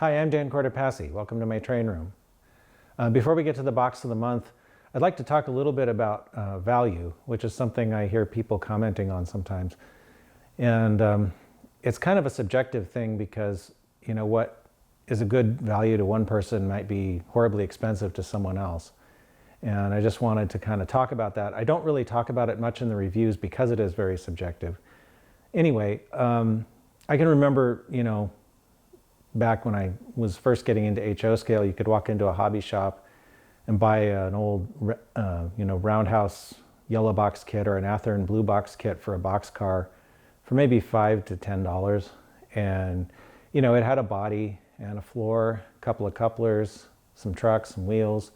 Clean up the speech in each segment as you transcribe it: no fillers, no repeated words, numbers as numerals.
Hi, I'm Dan Cortopassi. Welcome to my train room. Before we get to the box of the month, I'd like to talk a little bit about value, which is something I hear people commenting on sometimes. And it's kind of a subjective thing because, what is a good value to one person might be horribly expensive to someone else. And I just wanted to kind of talk about that. I don't really talk about it much in the reviews because it is very subjective. Anyway, I can remember, back when I was first getting into HO scale, you could walk into a hobby shop and buy an old, roundhouse yellow box kit or an Athearn blue box kit for a box car for maybe $5 to $10. And, it had a body and a floor, a couple of couplers, some trucks, some wheels,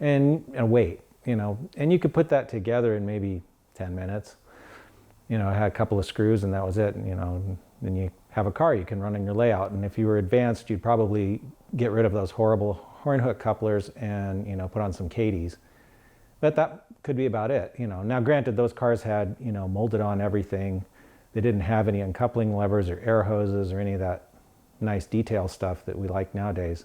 and a weight, and you could put that together in maybe 10 minutes. It had a couple of screws and that was it, then you have a car you can run in your layout. And if you were advanced, you'd probably get rid of those horrible horn hook couplers and, put on some Cadies. But that could be about it, Now granted, those cars had, molded on everything. They didn't have any uncoupling levers or air hoses or any of that nice detail stuff that we like nowadays.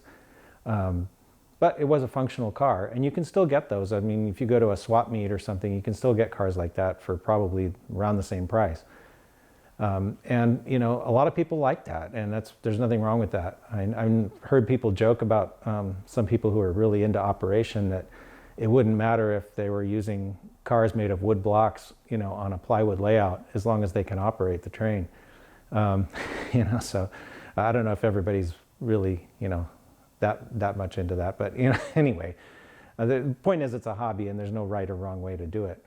But it was a functional car, and you can still get those. I mean, if you go to a swap meet or something, you can still get cars like that for probably around the same price. And a lot of people like that, and there's nothing wrong with that. I've heard people joke about some people who are really into operation that it wouldn't matter if they were using cars made of wood blocks, on a plywood layout, as long as they can operate the train. So I don't know if everybody's really, that much into that, but anyway, the point is it's a hobby and there's no right or wrong way to do it.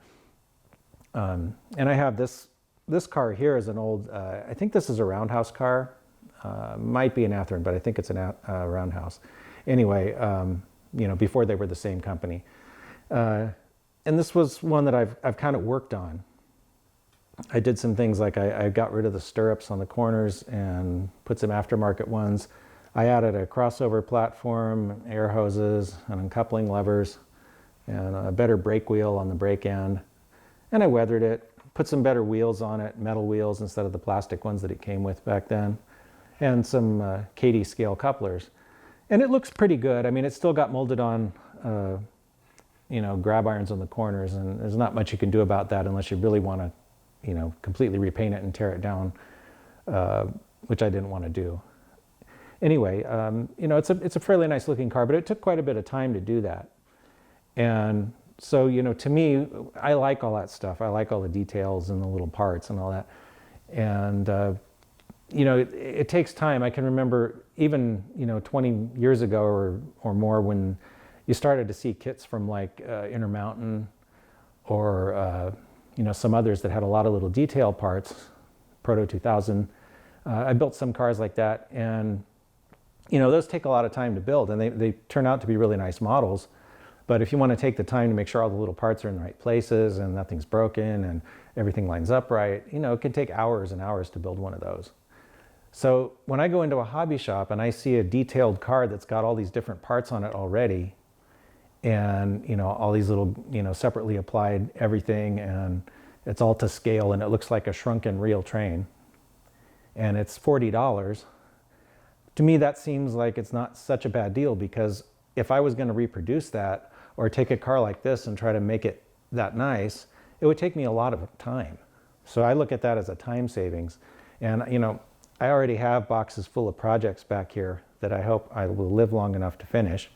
And I have this car here is an old, I think this is a roundhouse car, might be an Athearn, but I think it's a roundhouse. Anyway, before they were the same company. And this was one that I've kind of worked on. I did some things like I got rid of the stirrups on the corners and put some aftermarket ones. I added a crossover platform, air hoses, and uncoupling levers, and a better brake wheel on the brake end. And I weathered it, put some better wheels on it, metal wheels instead of the plastic ones that it came with back then, and some Cady scale couplers. And it looks pretty good. I mean, it's still got molded on, grab irons on the corners, and there's not much you can do about that unless you really want to, completely repaint it and tear it down, which I didn't want to do. Anyway, it's a fairly nice looking car, but it took quite a bit of time to do that. And so, to me, I like all that stuff. I like all the details and the little parts and all that. And, it takes time. I can remember even, 20 years ago or more when you started to see kits from like Intermountain or, some others that had a lot of little detail parts, Proto 2000. I built some cars like that, and those take a lot of time to build, and they turn out to be really nice models. But if you want to take the time to make sure all the little parts are in the right places and nothing's broken and everything lines up right, it can take hours and hours to build one of those. So when I go into a hobby shop and I see a detailed car that's got all these different parts on it already, and all these little separately applied everything, and it's all to scale, and it looks like a shrunken real train, and it's $40. To me, that seems like it's not such a bad deal, because if I was going to reproduce that or take a car like this and try to make it that nice, it would take me a lot of time. So I look at that as a time savings. And, I already have boxes full of projects back here that I hope I will live long enough to finish,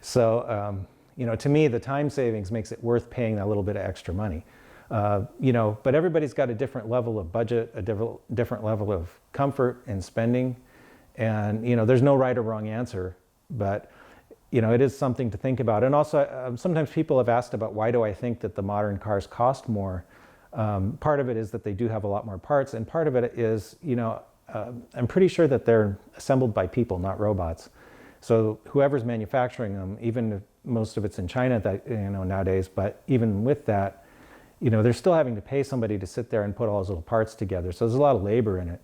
So, to me, the time savings makes it worth paying that little bit of extra money. But everybody's got a different level of budget, a different level of comfort and spending. And, there's no right or wrong answer, but, it is something to think about. And also, sometimes people have asked about why do I think that the modern cars cost more? Part of it is that they do have a lot more parts, and part of it is, I'm pretty sure that they're assembled by people, not robots. So whoever's manufacturing them, even if most of it's in China that, nowadays, but even with that, they're still having to pay somebody to sit there and put all those little parts together. So there's a lot of labor in it,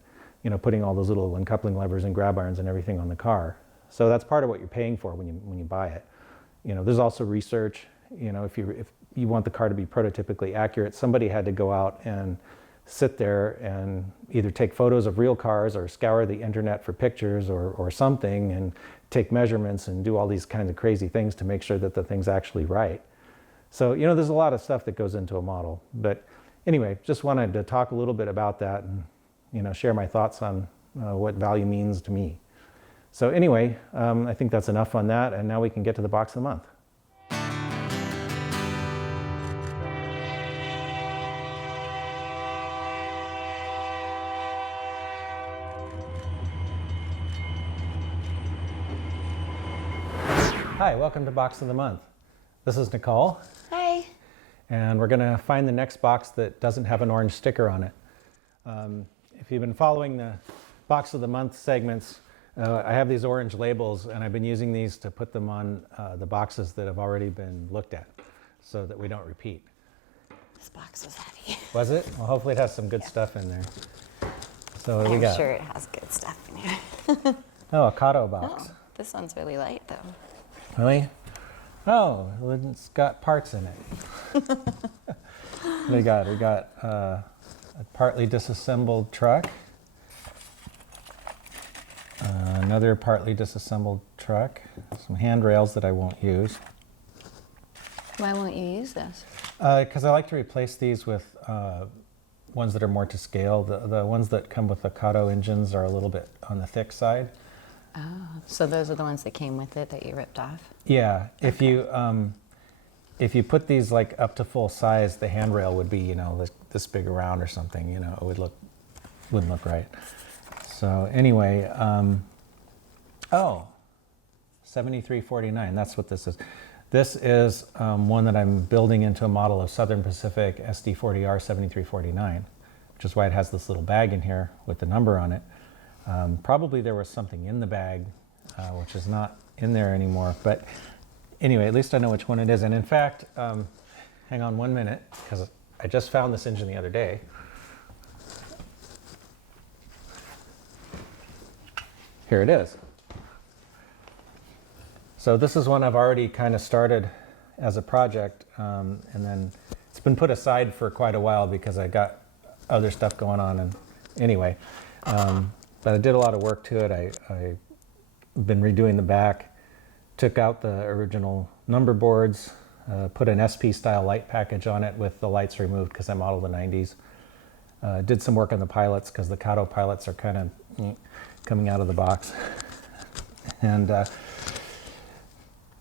putting all those little uncoupling levers and grab irons and everything on the car. So that's part of what you're paying for when you buy it. There's also research. If you want the car to be prototypically accurate, somebody had to go out and sit there and either take photos of real cars or scour the internet for pictures or something and take measurements and do all these kinds of crazy things to make sure that the thing's actually right. So, there's a lot of stuff that goes into a model. But anyway, just wanted to talk a little bit about that and, share my thoughts on what value means to me. So anyway, I think that's enough on that. And now we can get to the box of the month. Hi, welcome to Box of the Month. This is Nichole. Hi. And we're going to find the next box that doesn't have an orange sticker on it. If you've been following the Box of the Month segments, I have these orange labels, and I've been using these to put them on the boxes that have already been looked at so that we don't repeat. This box was heavy. Was it? Well, hopefully it has some good stuff in there. So what do we got? I'm sure it has good stuff in here. Oh, a Kato box. Oh, this one's really light, though. Really? Oh, it's got parts in it. What do we got? We got a partly disassembled truck. Another partly disassembled truck. Some handrails that I won't use. Why won't you use this? Because I like to replace these with ones that are more to scale. The ones that come with the Kato engines are a little bit on the thick side. Oh, so those are the ones that came with it that you ripped off? Yeah, if you put these like up to full size, the handrail would be this big around or something. It wouldn't look right. So anyway, 7349. That's what this is. This is one that I'm building into a model of Southern Pacific SD40R 7349, which is why it has this little bag in here with the number on it. Probably there was something in the bag, which is not in there anymore. But anyway, at least I know which one it is. And in fact, hang on 1 minute, because I just found this engine the other day. Here it is. So this is one I've already kind of started as a project, and then it's been put aside for quite a while because I got other stuff going on. And anyway, but I did a lot of work to it. I've been redoing the back, took out the original number boards, put an SP style light package on it with the lights removed because I modeled the 90s. Did some work on the pilots because the Kato pilots are kind of coming out of the box. And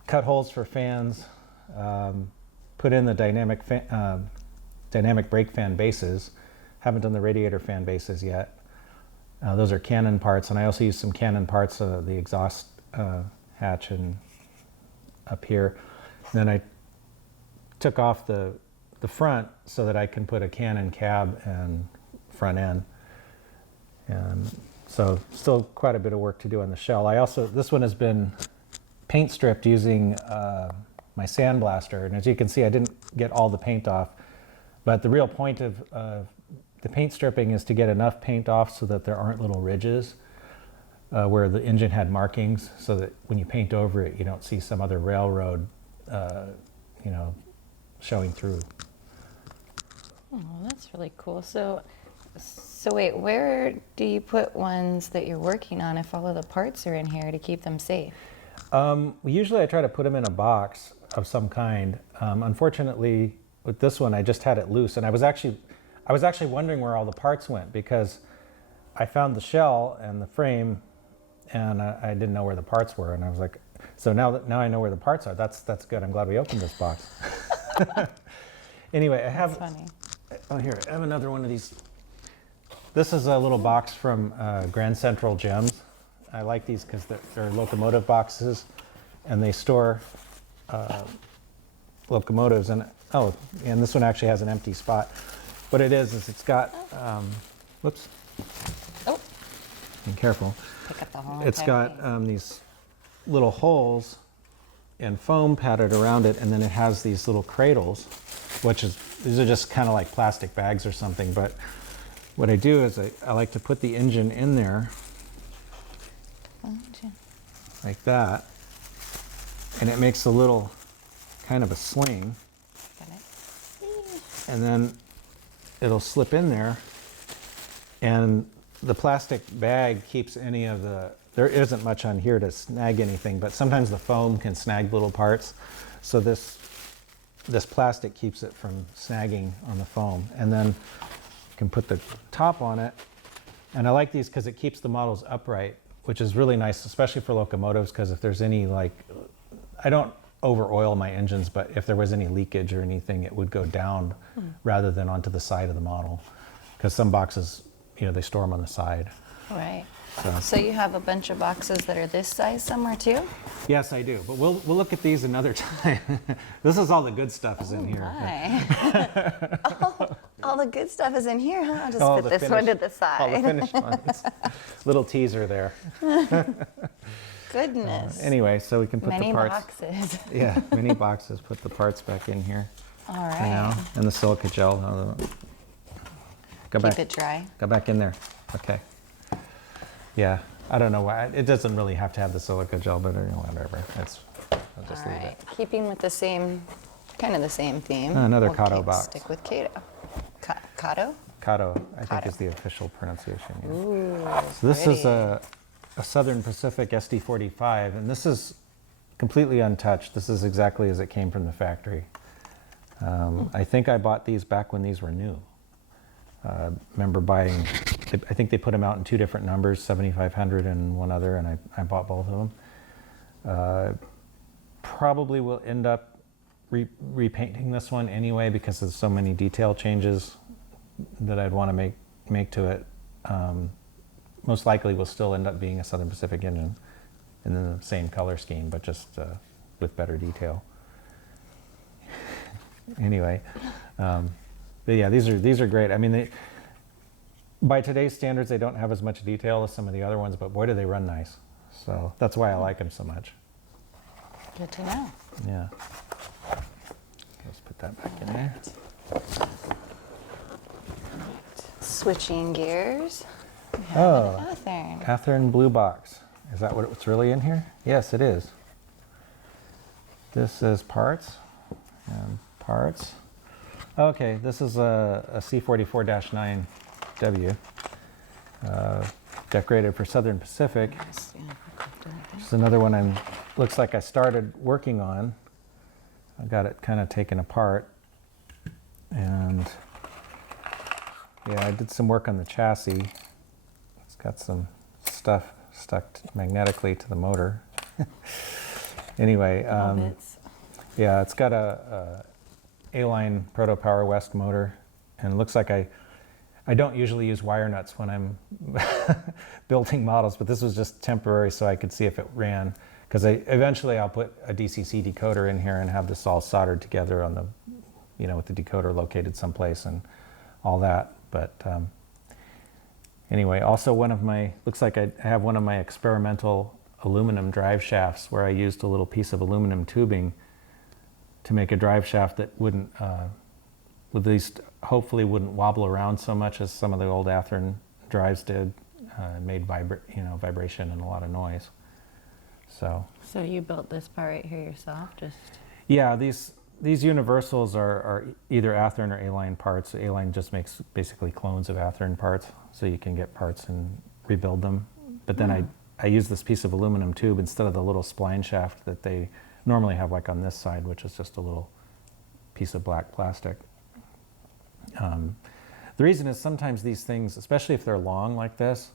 cut holes for fans, put in the dynamic brake fan bases. Haven't done the radiator fan bases yet. Those are Canon parts, and I also used some Canon parts of the exhaust hatch and up here. And then I took off the front so that I can put a Canon cab and front end. And so still quite a bit of work to do on the shell. This one has been paint stripped using my sandblaster, and as you can see, I didn't get all the paint off, but the real point of the paint stripping is to get enough paint off so that there aren't little ridges where the engine had markings, so that when you paint over it, you don't see some other railroad, showing through. Oh, that's really cool. So wait, where do you put ones that you're working on if all of the parts are in here to keep them safe? Usually I try to put them in a box of some kind. Unfortunately, with this one, I just had it loose, and I was actually wondering where all the parts went because I found the shell and the frame, and I didn't know where the parts were, and I was like, so now I know where the parts are. That's good. I'm glad we opened this box. Anyway, I have. That's funny. Oh, here I have another one of these. This is a little box from Grand Central Gems. I like these because they're locomotive boxes, and they store locomotives. And this one actually has an empty spot. What it is it's got, whoops. Oh. Be careful. Pick up the whole It's got these little holes and foam padded around it, and then it has these little cradles, these are just kind of like plastic bags or something. But what I do is I like to put the engine in there like that, and it makes a little kind of a sling, and then it'll slip in there, And the plastic bag keeps any of the, there isn't much on here to snag anything, but sometimes the foam can snag little parts. So this plastic keeps it from snagging on the foam. And then you can put the top on it. And I like these because it keeps the models upright, which is really nice, especially for locomotives, because if there's any, like, I don't over oil my engines, but if there was any leakage or anything, it would go down rather than onto the side of the model. Because some boxes, they store them on the side. Right. So you have a bunch of boxes that are this size somewhere too? Yes, I do. But we'll look at these another time. This is all the good stuff is in here. All the good stuff is in here, huh? I'll just All put the this one to the All the side. finished ones. Little teaser there. Goodness. Anyway, so we can put Many the parts. boxes. Yeah, mini boxes. Put the parts back in here. All right. And the silica gel. Go back. Keep it dry. Go back in there. Okay. Yeah, I don't know why. It doesn't really have to have the silica gel, but whatever. I'll just All leave right. it. Keeping with the same, kind of the same theme. Another Kato box. Stick with Kato. Kato? Kato, I think Kato. is the official pronunciation. Yeah. Ooh, So this is pretty. a Southern Pacific SD45, and this is completely untouched. This is exactly as it came from the factory. I think I bought these back when these were new. Remember buying, I think they put them out in two different numbers, 7500 and one other, and I bought both of them. Probably will end up repainting this one anyway because there's so many detail changes that I'd want to make to it. Most likely will still end up being a Southern Pacific engine in the same color scheme, but just with better detail. Anyway, but yeah, these are great. I mean, by today's standards, they don't have as much detail as some of the other ones, but boy, do they run nice. So that's why I like them so much. Good to know. Yeah. Let's put that back in there. Switching gears. We have Oh, an Athearn. Athearn blue box. Is that what's really in here? Yes, it is. This is parts and parts. Okay, this is a C44-9W, decorated for Southern Pacific. This is another one looks like I started working on. I got it kind of taken apart. And yeah, I did some work on the chassis. It's got some stuff stuck magnetically to the motor. Anyway, yeah, it's got a A-line Proto Power West motor, and it looks like I don't usually use wire nuts when I'm building models, but this was just temporary so I could see if it ran, because eventually I'll put a DCC decoder in here and have this all soldered together on the, with the decoder located someplace and all that. But anyway, also looks like I have one of my experimental aluminum drive shafts where I used a little piece of aluminum tubing to make a drive shaft that wouldn't, at least hopefully wouldn't wobble around so much as some of the old Athearn drives did. Made vibration and a lot of noise. So you built this part right here yourself? yeah, these universals are either Athearn or A-line parts. A-line just makes basically clones of Athearn parts, so you can get parts and rebuild them. But then I use this piece of aluminum tube instead of the little spline shaft that they normally have, like on this side, which is just a little piece of black plastic. The reason is sometimes these things, especially if they're long like this,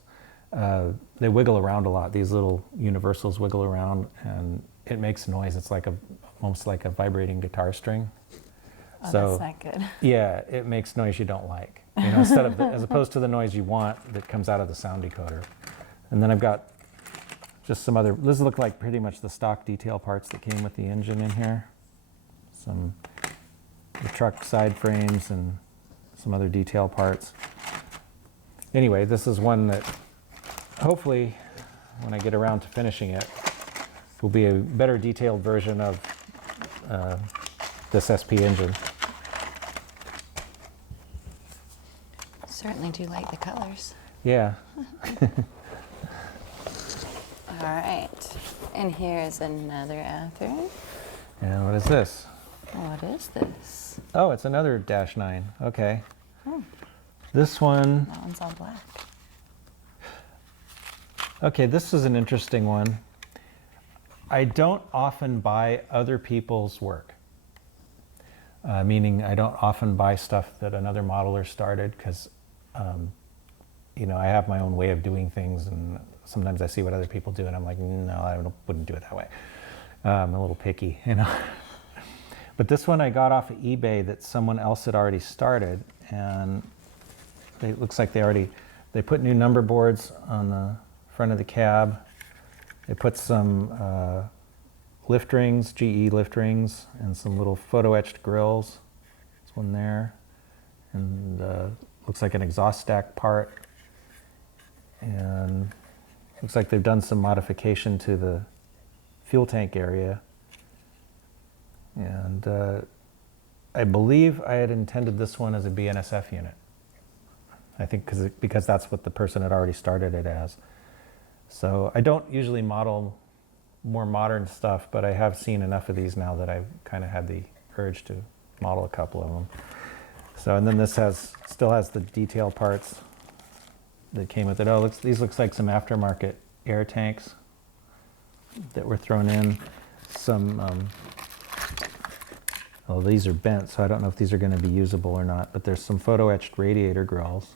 they wiggle around a lot. These little universals wiggle around and it makes noise. It's like almost like a vibrating guitar string. Oh, So that's not good. yeah, it makes noise you don't like. Instead of as opposed to the noise you want that comes out of the sound decoder. And then I've got just some other. These look like pretty much the stock detail parts that came with the engine in here. The truck side frames and some other detail parts. Anyway, this is one that hopefully, when I get around to finishing it, will be a better detailed version of this SP engine. Certainly do like the colors. Yeah. All right. And here is another Athearn. And what is this? What is this? Oh, it's another -9. Okay. This one, That one's all black. okay, this is an interesting one. I don't often buy other people's work. Meaning I don't often buy stuff that another modeler started because, you know, I have my own way of doing things, and sometimes I see what other people do and I'm like, no, wouldn't do it that way. I'm a little picky, you know. But this one I got off of eBay that someone else had already started, and it looks like they put new number boards on the front of the cab. They put some lift rings, GE lift rings, and some little photo etched grills. There's one there, and looks like an exhaust stack part. And looks like they've done some modification to the fuel tank area. And I believe I had intended this one as a BNSF unit. I think because that's what the person had already started it as. So I don't usually model more modern stuff, but I have seen enough of these now that I've kind of had the urge to model a couple of them. So, and then this still has the detail parts that came with it. Oh, these looks like some aftermarket air tanks that were thrown in. Some, oh, these are bent, so I don't know if these are going to be usable or not, but there's some photo etched radiator grills.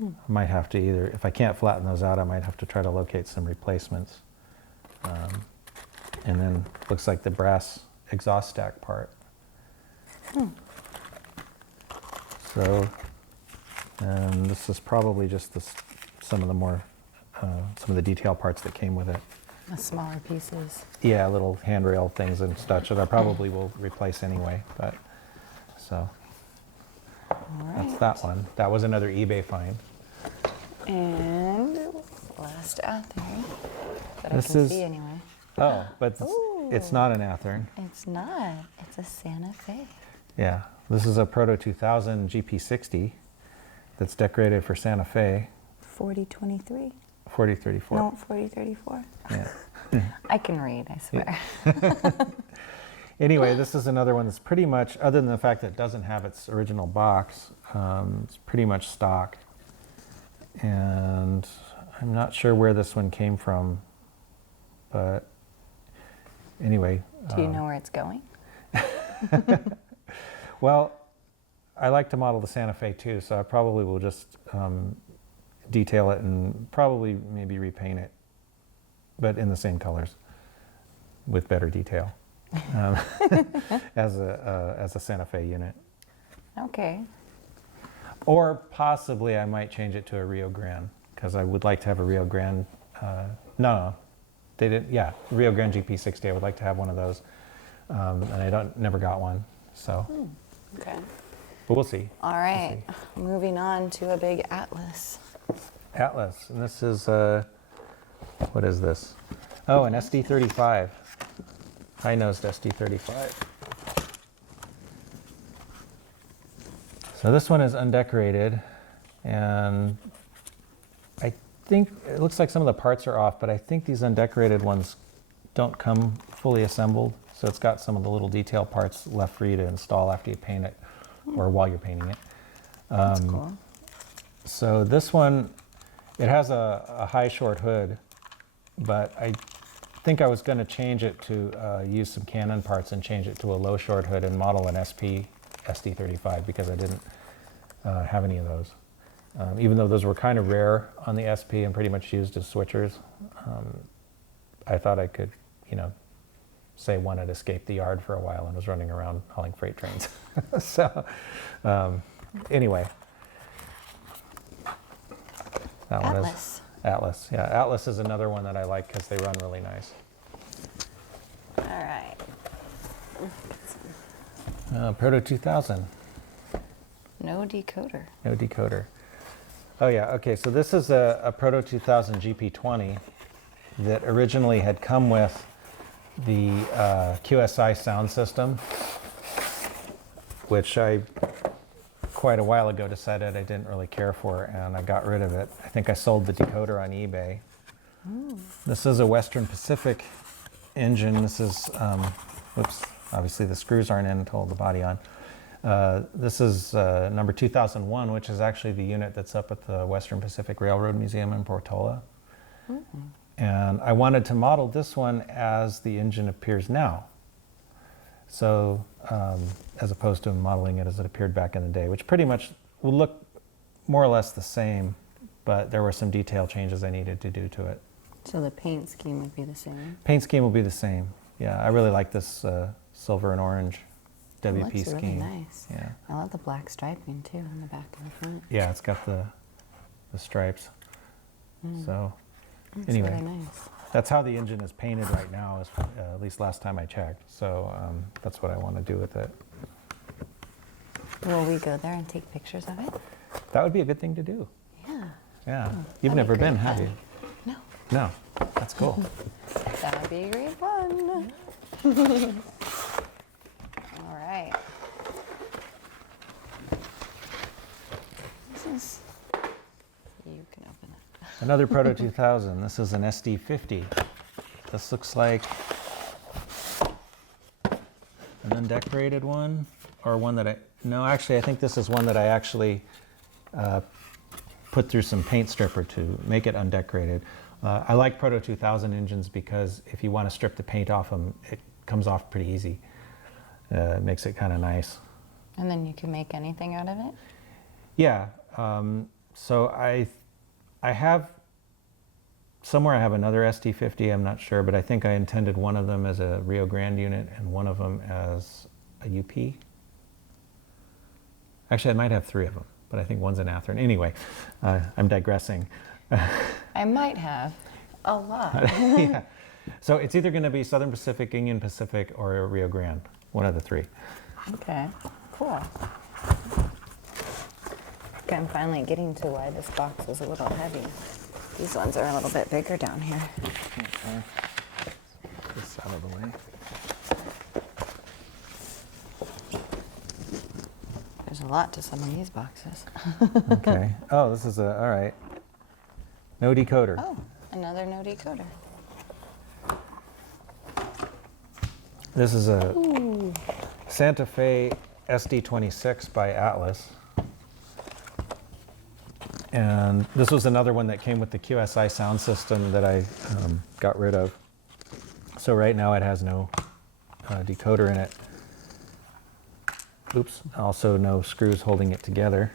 I might have to either, if I can't flatten those out, I might have to try to locate some replacements. And then looks like the brass exhaust stack part. So, and this is probably just some of the detail parts that came with it. The smaller pieces. Yeah, little handrail things and such that I probably will replace anyway. But so that's that one. That was another eBay find. And last out there that This I can is- see anyway. Oh, but it's Ooh. not an Athearn. It's not. It's a Santa Fe. Yeah, this is a Proto 2000 GP60 that's decorated for Santa Fe 4023. 4034. No, 4034. Yeah. I can read, I swear. Anyway, this is another one that's pretty much, other than the fact that it doesn't have its original box, it's pretty much stock. And I'm not sure where this one came from, but anyway. Do you know where it's going? Well, I like to model the Santa Fe too, so I probably will just detail it and probably maybe repaint it, but in the same colors with better detail as a Santa Fe unit. Okay. Or possibly I might change it to a Rio Grande because I would like to have a Rio Grande. No, they didn't. Yeah, Rio Grande GP60. I would like to have one of those, and I never got one. So, Okay. but we'll see. All right. Moving on to a big Atlas. Atlas, and this is what is this? Oh, an SD35, high-nosed SD35. So this one is undecorated, and I think it looks like some of the parts are off, but I think these undecorated ones don't come fully assembled. So it's got some of the little detail parts left for you to install after you paint it, or while you're painting it. That's cool. So this one, it has a high short hood, but I think I was going to change it to use some Canon parts and change it to a low short hood and model an SP SD35 because I didn't have any of those. Even though those were kind of rare on the SP and pretty much used as switchers, I thought I could, say one had escaped the yard for a while and was running around hauling freight trains. So anyway. That one Atlas. is Atlas. Yeah, Atlas is another one that I like because they run really nice. All right. Proto 2000, No decoder. no decoder. Oh yeah, okay, so this is a Proto 2000 GP20 that originally had come with the QSI sound system, which I quite a while ago decided I didn't really care for, and I got rid of it. I think I sold the decoder on eBay. This is a Western Pacific engine. This is, whoops, obviously the screws aren't in to hold the body on. This is number 2001, which is actually the unit that's up at the Western Pacific Railroad Museum in Portola. And I wanted to model this one as the engine appears now. So, as opposed to modeling it as it appeared back in the day, which pretty much will look more or less the same, but there were some detail changes I needed to do to it. So the paint scheme would be the same? Paint scheme will be the same. Yeah, I really like this silver and orange WP It looks scheme. really nice. Yeah. I love the black striping too on the back and the front. Yeah, it's got the stripes. So, It's anyway, really nice. that's how the engine is painted right now, at least last time I checked. So that's what I want to do with it. Will we go there and take pictures of it? That would be a good thing to do. Yeah. Yeah. that'd You've be never great been, have fun. you? No. No. That's cool. That would be great fun. All right. This is, you can open it. Another Proto 2000. This is an SD50. This looks like an undecorated one, or one that no, actually, I think this is one that I actually put through some paint stripper to make it undecorated. I like Proto 2000 engines because if you want to strip the paint off them, it comes off pretty easy. It makes it kind of nice. And then you can make anything out of it? Yeah. So I have somewhere I have another SD50. I'm not sure, but I think I intended one of them as a Rio Grande unit and one of them as a UP. Actually, I might have three of them, but I think one's an Athearn. Anyway, I'm digressing. I might have a lot. Yeah. So it's either going to be Southern Pacific, Union Pacific, or Rio Grande. One of the three. Okay, cool. Okay, I'm finally getting to why this box was a little heavy. These ones are a little bit bigger down here. Okay. Get this out of the way. There's a lot to some of these boxes. Okay. Oh, this is all right. No decoder. Oh, another no decoder. This is a Santa Fe SD26 by Atlas. And this was another one that came with the QSI sound system that I got rid of. So right now it has no decoder in it. Oops, also no screws holding it together.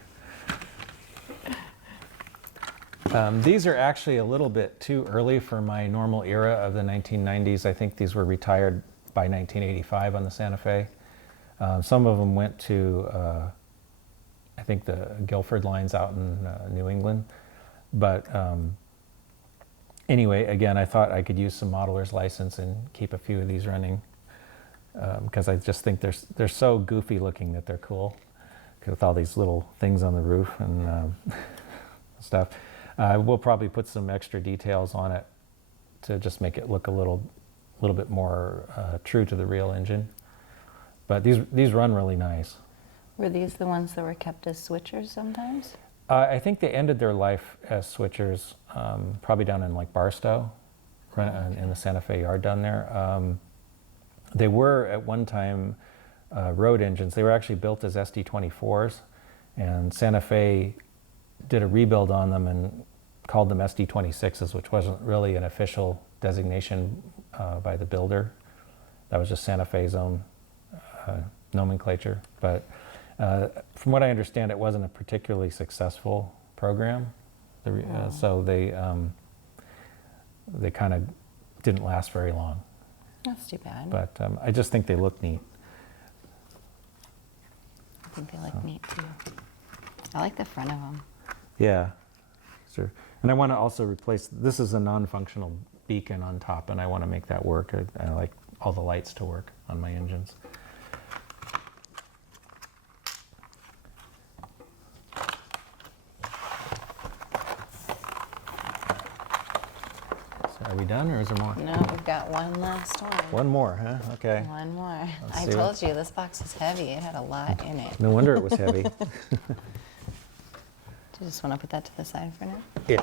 These are actually a little bit too early for my normal era of the 1990s. I think these were retired by 1985 on the Santa Fe. Some of them went to, I think, the Guilford lines out in New England. But anyway, again, I thought I could use some modeler's license and keep a few of these running because I just think they're so goofy looking that they're cool with all these little things on the roof and stuff. We'll probably put some extra details on it to just make it look a little bit more true to the real engine. But these run really nice. Were these the ones that were kept as switchers sometimes? I think they ended their life as switchers, probably down in like Barstow, in the Santa Fe yard down there. They were at one time road engines. They were actually built as SD24s, and Santa Fe did a rebuild on them and called them SD26s, which wasn't really an official designation by the builder. That was just Santa Fe's own nomenclature. But from what I understand, it wasn't a particularly successful program. So they kind of didn't last very long. That's too bad. But I just think they look neat. I think they look neat too. I like the front of them. Yeah, sure. And I want to also replace, this is a non-functional beacon on top, and I want to make that work. I like all the lights to work on my engines. So are we done, or is there more? No, we've got one last one. One more, huh? Okay. One more. Let's I see told you this box is heavy. It had a lot in it. No wonder it was heavy. Do you just want to put that to the side for now? Yeah.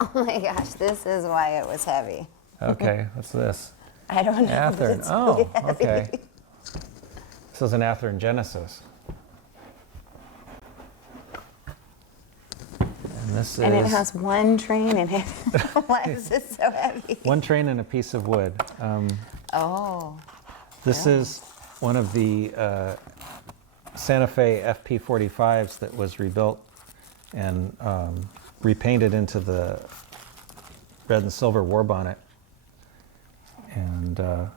Oh my gosh, this is why it was heavy. Okay, what's this? I don't know. but Athearn. it's Oh, really heavy. okay. This is an Athearn Genesis. And this And it is has one train in it. Why is this so heavy? one train and a piece of wood. Oh, This is one of the Santa Fe FP45s that was rebuilt and repainted into the red and silver war bonnet. And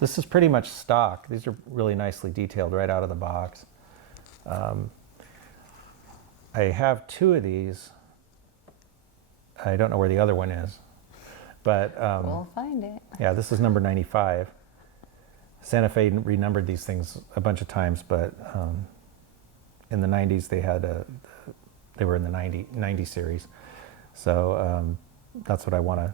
this is pretty much stock. These are really nicely detailed right out of the box. I have two of these. I don't know where the other one is, but we'll find it. yeah, this is number 95. Santa Fe renumbered these things a bunch of times, but in the 90s they were in the 90 series. So that's what I want to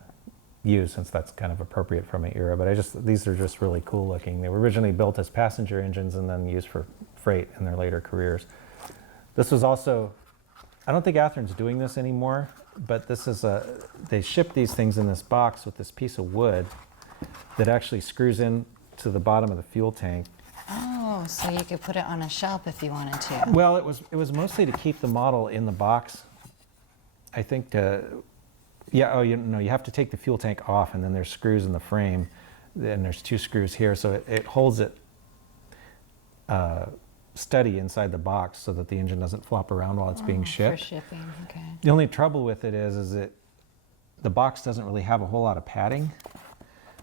use, since that's kind of appropriate for my era. But these are just really cool looking. They were originally built as passenger engines and then used for freight in their later careers. This was also, I don't think Athearn's doing this anymore, but this is they ship these things in this box with this piece of wood that actually screws in to the bottom of the fuel tank. Oh, so you could put it on a shelf if you wanted to. Well, it was mostly to keep the model in the box. I think you have to take the fuel tank off, and then there's screws in the frame, and there's two screws here, so it holds it steady inside the box so that the engine doesn't flop around while it's being shipped. For shipping, okay. The only trouble with it is that the box doesn't really have a whole lot of padding,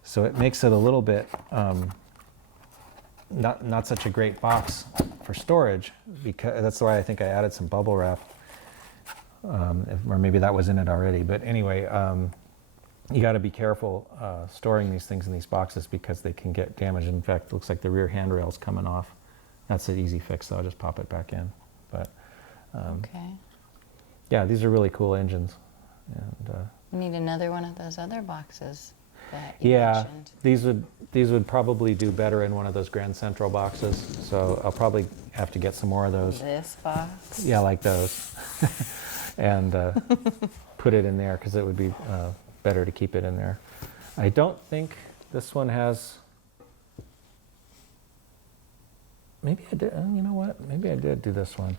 so it makes it a little bit not such a great box for storage. Because that's why I think I added some bubble wrap, or maybe that was in it already. But anyway, you got to be careful storing these things in these boxes because they can get damaged. In fact, it looks like the rear handrail's coming off. That's an easy fix, though. I'll just pop it back in. But Okay. yeah, these are really cool engines. And We need another one of those other boxes that you yeah, mentioned. these would probably do better in one of those Grand Central boxes. So I'll probably have to get some more of those. This box? Yeah, like those. And put it in there because it would be better to keep it in there. I don't think this one has. Maybe I did. You know what? Maybe I did do this one.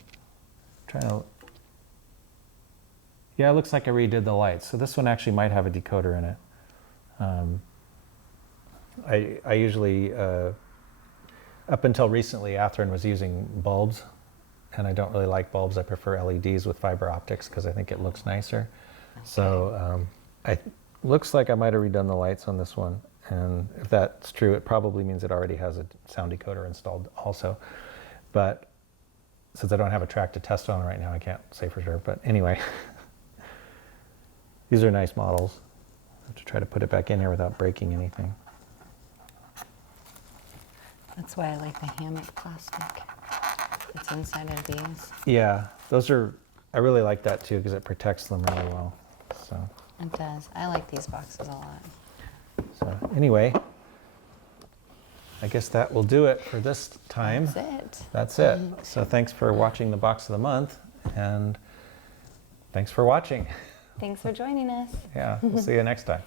Yeah, it looks like I redid the lights. So this one actually might have a decoder in it. I usually, up until recently, Athearn was using bulbs, and I don't really like bulbs. I prefer LEDs with fiber optics because I think it looks nicer. Okay. So looks like I might have redone the lights on this one. And if that's true, it probably means it already has a sound decoder installed also. But since I don't have a track to test on right now, I can't say for sure. But anyway, these are nice models. I have to try to put it back in here without breaking anything. That's why I like the hammock plastic that's inside of these. Yeah, I really like that too because it protects them really well. So. It does. I like these boxes a lot. So anyway, I guess that will do it for this time. That's it. That's it. So thanks for watching the Box of the Month, and thanks for watching. Thanks for joining us. Yeah, we'll see you next time.